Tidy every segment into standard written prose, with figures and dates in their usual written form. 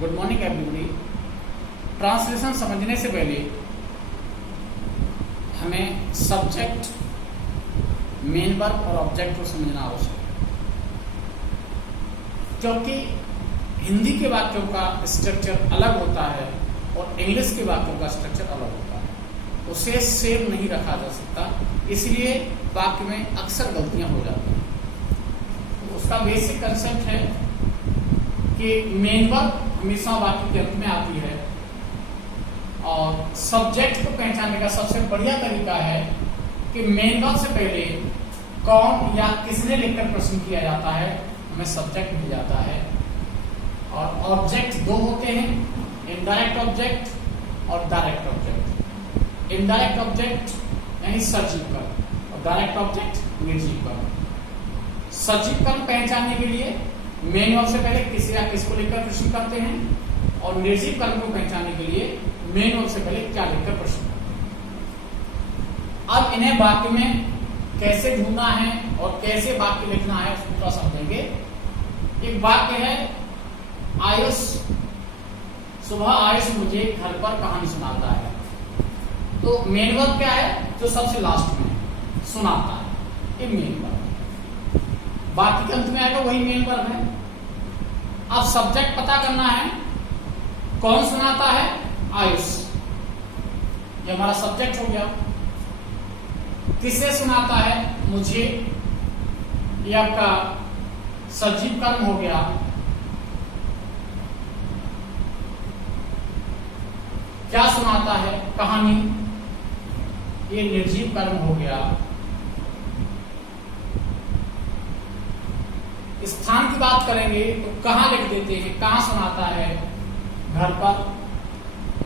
Good morning everybody. Translation समझने से पहले हमें सब्जेक्ट, मेन वर्ब और ऑब्जेक्ट को समझना आवश्यक है, क्योंकि हिंदी के वाक्यों का स्ट्रक्चर अलग होता है और इंग्लिश के वाक्यों का स्ट्रक्चर अलग होता है। उसे सेम नहीं रखा जा सकता, इसलिए वाक्य में अक्सर गलतियां हो जाती हैं। तो उसका बेसिक कंसेप्ट है कि मेन वर्ब हमेशा वाक्य के अंत में आती है और सब्जेक्ट को पहचानने का सबसे बढ़िया तरीका है कि मेन वर्ब से पहले कौन या किसने लिखकर प्रश्न किया जाता है, हमें सब्जेक्ट मिल जाता है। और ऑब्जेक्ट दो होते हैं, इनडायरेक्ट ऑब्जेक्ट और डायरेक्ट ऑब्जेक्ट। इनडायरेक्ट ऑब्जेक्ट यानी सजीव कर्म और डायरेक्ट ऑब्जेक्ट निर्जीव कर्म। सजीव कर्म पहचानने के लिए मेन वर्ब से पहले किसी या किसको लिखकर प्रश्न करते हैं और निर्जीव कर्म को पहचानने के लिए मेन वर्ब से पहले क्या लिखकर प्रश्न करते हैं। अब इन्हें वाक्य में कैसे ढूंढना है और कैसे वाक्य लिखना है उसको थोड़ा समझेंगे। एक वाक्य है, आयुष सुबह आयुष मुझे घर पर कहानी सुनाता है। तो मेन वर्ब क्या है? जो सबसे लास्ट में सुनाता है, ये मेन वर्ब। बाकी के अंत में आएगा वही मेन वर्ब है। अब सब्जेक्ट पता करना है, कौन सुनाता है? आयुष, ये हमारा सब्जेक्ट हो गया। किसे सुनाता है? मुझे, ये आपका सजीव कर्म हो गया। क्या सुनाता है? कहानी, ये निर्जीव कर्म हो गया। स्थान की बात करेंगे तो कहां लिख देते हैं, कहां सुनाता है? घर पर।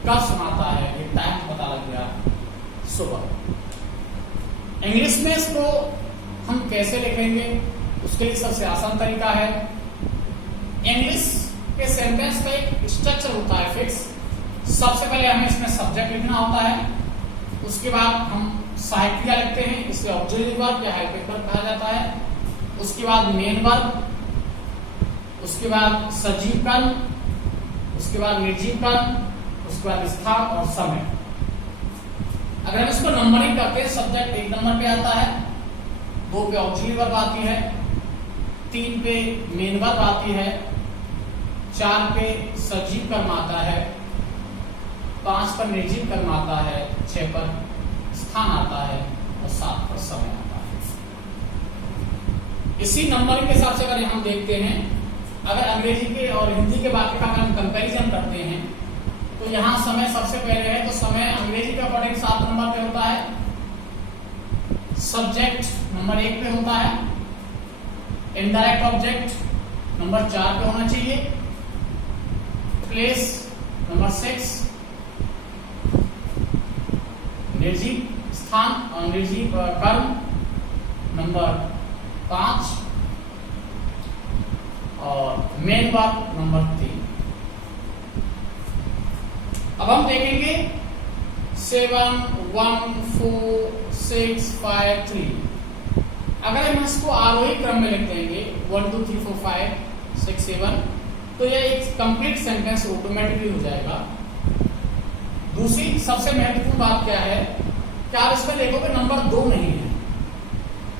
कब सुनाता है? ये टाइम पता लग गया, सुबह। इंग्लिश में इसको हम कैसे लिखेंगे? उसके लिए सबसे आसान तरीका है, इंग्लिश के सेंटेंस का एक स्ट्रक्चर होता है फिक्स। सबसे पहले हमें इसमें सब्जेक्ट लिखना होता है, उसके बाद हम सहायक क्रिया लिखते हैं, इसे ऑक्सिलरी वर्ब या हेल्पिंग वर्ब कहा जाता है। उसके बाद मेन वर्ब, उसके बाद सजीव कर्म, उसके बाद निर्जीव कर्म, उसके बाद स्थान और समय। अगर हम इसको नंबरिंग करते हैं, सब्जेक्ट 1 नंबर पे आता है, 2 पे ऑक्सिलरी वर्ब आती है, 3 पे मेन वर्ब आती है, 4 पे सजीव कर्म आता है, 5 पर निर्जीव कर्म आता है, 6 पर स्थान आता है और 7 पर समय आता है। इसी नंबरिंग के हिसाब से अगर हम देखते हैं, अगर अंग्रेजी के और हिंदी के वाक्य का हम कंपैरिजन करते हैं तो यहां समय सबसे पहले है, तो समय अंग्रेजी के अकॉर्डिंग 7 नंबर पे होता है, सब्जेक्ट नंबर 1 पे होता है, इनडायरेक्ट ऑब्जेक्ट नंबर 4 पे होना चाहिए, प्लेस नंबर 6, निर्जीव स्थान और निर्जीव कर्म नंबर 5 और मेन वर्ब नंबर 3। अब हम देखेंगे 7, 1, 4, 6, 5, 3। अगर हम इसको आरोही क्रम में लिख देंगे 1, 2, 3, 4, 5, 6, 7, तो यह एक कंप्लीट सेंटेंस ऑटोमेटिकली हो जाएगा। दूसरी सबसे महत्वपूर्ण बात क्या है कि आप इसमें देखोगे नंबर 2 नहीं है,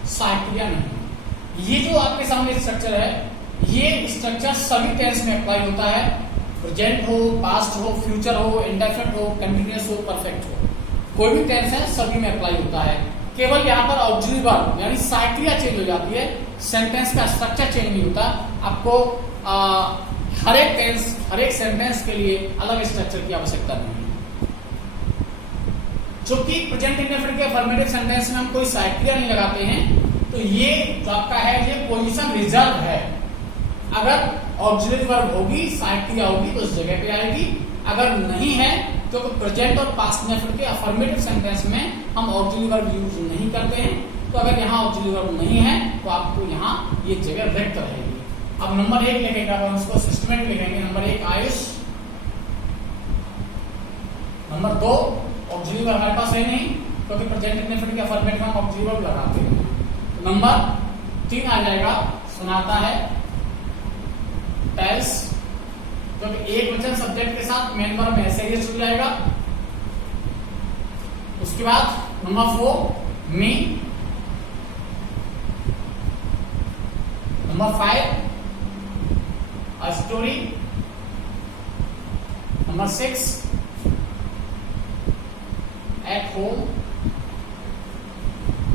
सहायक क्रिया नहीं। ये जो आपके सामने स्ट्रक्चर है, ये स्ट्रक्चर सभी टेंस में अप्लाई होता है, प्रेजेंट हो, पास्ट हो, फ्यूचर हो, इंडेफिनिट हो, कंटीन्यूअस हो, परफेक्ट हो, कोई भी टेंस है सभी में अप्लाई होता है। केवल यहाँ पर ऑक्सिलरी वर्ब यानी सहायक क्रिया चेंज हो जाती है, सेंटेंस का स्ट्रक्चर चेंज नहीं होता। आपको हर एक टेंस, हर एक सेंटेंस के लिए अलग स्ट्रक्चर की आवश्यकता नहीं है। चूंकि प्रेजेंट इंडेफिनिट के अफर्मेटिव सेंटेंस में हम कोई सहायक क्रिया नहीं लगाते हैं, तो ये जो आपका है ये पोजीशन रिजर्व है। अगर ऑक्सिलरी वर्ब होगी, सहायक क्रिया होगी तो उस जगह पे आएगी, अगर नहीं है तो प्रेजेंट और पास्ट इंडेफिनिट के अफर्मेटिव सेंटेंस में हम ऑक्सिलरी वर्ब यूज नहीं करते हैं। तो अगर यहाँ ऑक्सिलरी वर्ब नहीं है तो आपको यहाँ ये जगह रिक्त रहेगी। अब नंबर 1 लिखेगा, हम उसको सिस्टमेटिक लिखेंगे। Number 1 Ayush, number 2 auxiliary verb हमारे पास है नहीं, क्योंकि प्रेजेंट इंडेफिनिट के अफर्मेटिव में हम ऑक्सिलरी वर्ब लगाते हैं। नंबर 3 आ जाएगा, सुनाता है, टेल्स, क्योंकि एक वचन सब्जेक्ट के साथ मेन वर्ब में ऐसे ही जुड़ जाएगा। उसके बाद number 4 me, number 5 a story, number 6 at home,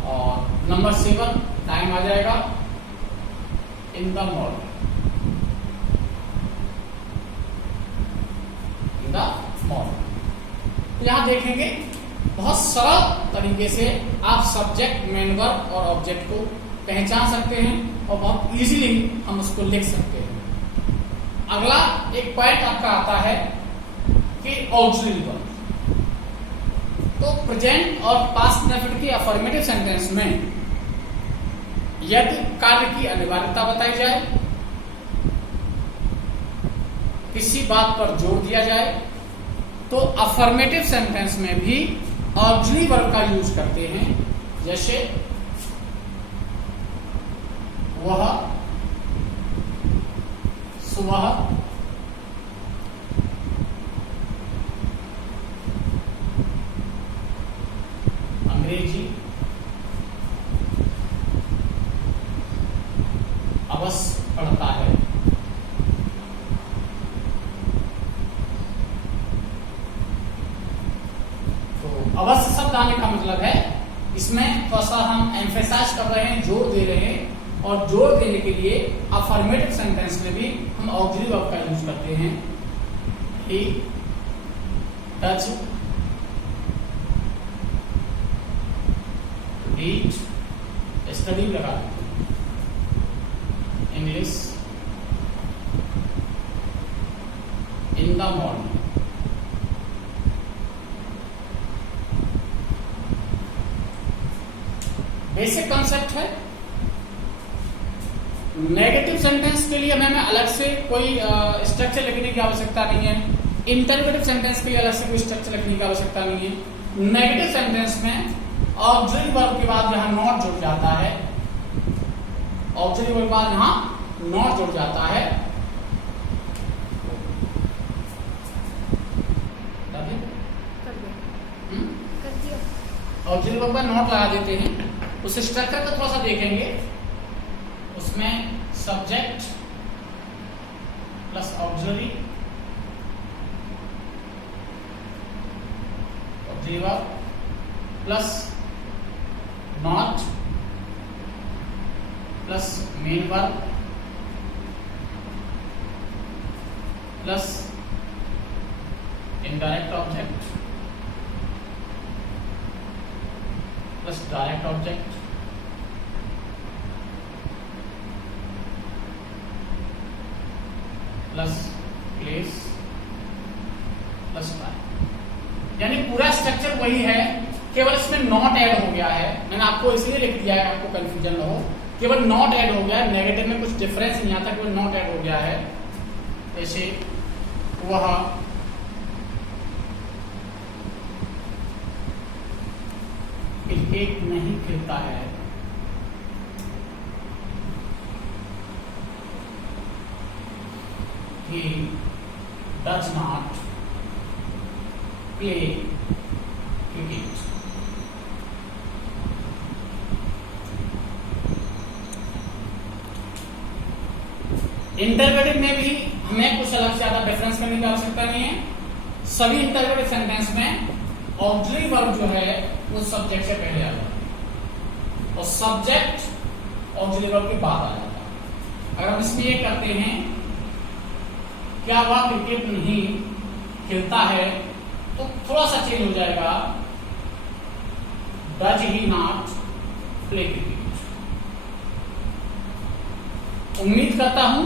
और नंबर 7 टाइम आ जाएगा in the morning, in the morning. यहां देखेंगे बहुत सरल तरीके से आप सब्जेक्ट, मेन वर्ब और ऑब्जेक्ट को पहचान सकते हैं और बहुत इजीली हम उसको लिख सकते हैं। अगला एक पॉइंट आपका आता है कि ऑक्सिलरी वर्ब। तो प्रेजेंट और पास्ट इंडेफिनिट के अफर्मेटिव सेंटेंस में यदि कार्य की अनिवार्यता बताई जाए, किसी बात पर जोर दिया जाए, तो अफर्मेटिव सेंटेंस में भी ऑक्सिलरी वर्ब का यूज करते हैं। जैसे वह सुबह अंग्रेजी अवश्य पढ़ता है। तो अवश्य शब्द आने का मतलब है इसमें थोड़ा सा हम एम्फेसाइज कर रहे हैं, जोर दे रहे हैं, और जोर देने के लिए अफर्मेटिव सेंटेंस में भी हम ऑक्सिलरी वर्ब का यूज करते हैं। ही डज रीड, स्टडी लगा English in the morning. Basic concept है। नेगेटिव सेंटेंस के लिए हमें अलग से कोई स्ट्रक्चर लिखने की आवश्यकता नहीं है। इंटररोगेटिव सेंटेंस के लिए अलग से कोई स्ट्रक्चर लिखने की आवश्यकता नहीं है। नेगेटिव सेंटेंस में ऑक्सिलरी वर्ब के बाद यहां नॉट जुड़ जाता है, ऑक्सिलरी वर्ब के बाद यहां नॉट जुड़ जाता है। ऑक्सिलरी वर्ब का नॉट लगा देते हैं। उस स्ट्रक्चर को थोड़ा सा देखेंगे, उसमें subject plus auxiliary, auxiliary verb plus not plus main verb plus indirect object plus direct object plus place plus time. यानी पूरा स्ट्रक्चर वही है, केवल इसमें नॉट ऐड हो गया है। मैंने आपको इसलिए लिख दिया है आपको कंफ्यूजन न हो, केवल नॉट ऐड हो गया है। नेगेटिव में कुछ डिफरेंस नहीं आता, केवल नॉट ऐड हो गया है। जैसे वह क्रिकेट नहीं खेलता है, he does not play cricket। Interrogative में भी हमें कुछ अलग से ज्यादा डिफरेंस करने की आवश्यकता नहीं है। सभी इंटररोगेटिव सेंटेंस में ऑक्सिलरी वर्ब जो है वो सब्जेक्ट से पहले आ जाता है और सब्जेक्ट ऑक्सिलरी वर्ब के बाद आ जाता है। अगर हम इसमें ये करते हैं क्या वह क्रिकेट नहीं खेलता है, तो थोड़ा सा चेंज हो जाएगा, does he not play cricket. उम्मीद करता हूं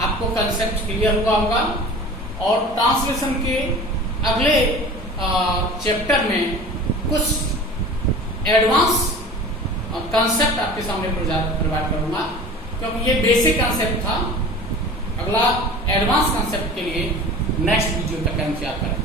आपको कंसेप्ट क्लियर हुआ होगा और ट्रांसलेशन के अगले चैप्टर में कुछ एडवांस कंसेप्ट आपके सामने प्रोवाइड करूंगा, क्योंकि ये बेसिक कंसेप्ट था। अगला एडवांस कंसेप्ट के लिए नेक्स्ट वीडियो तक इंतजार करें।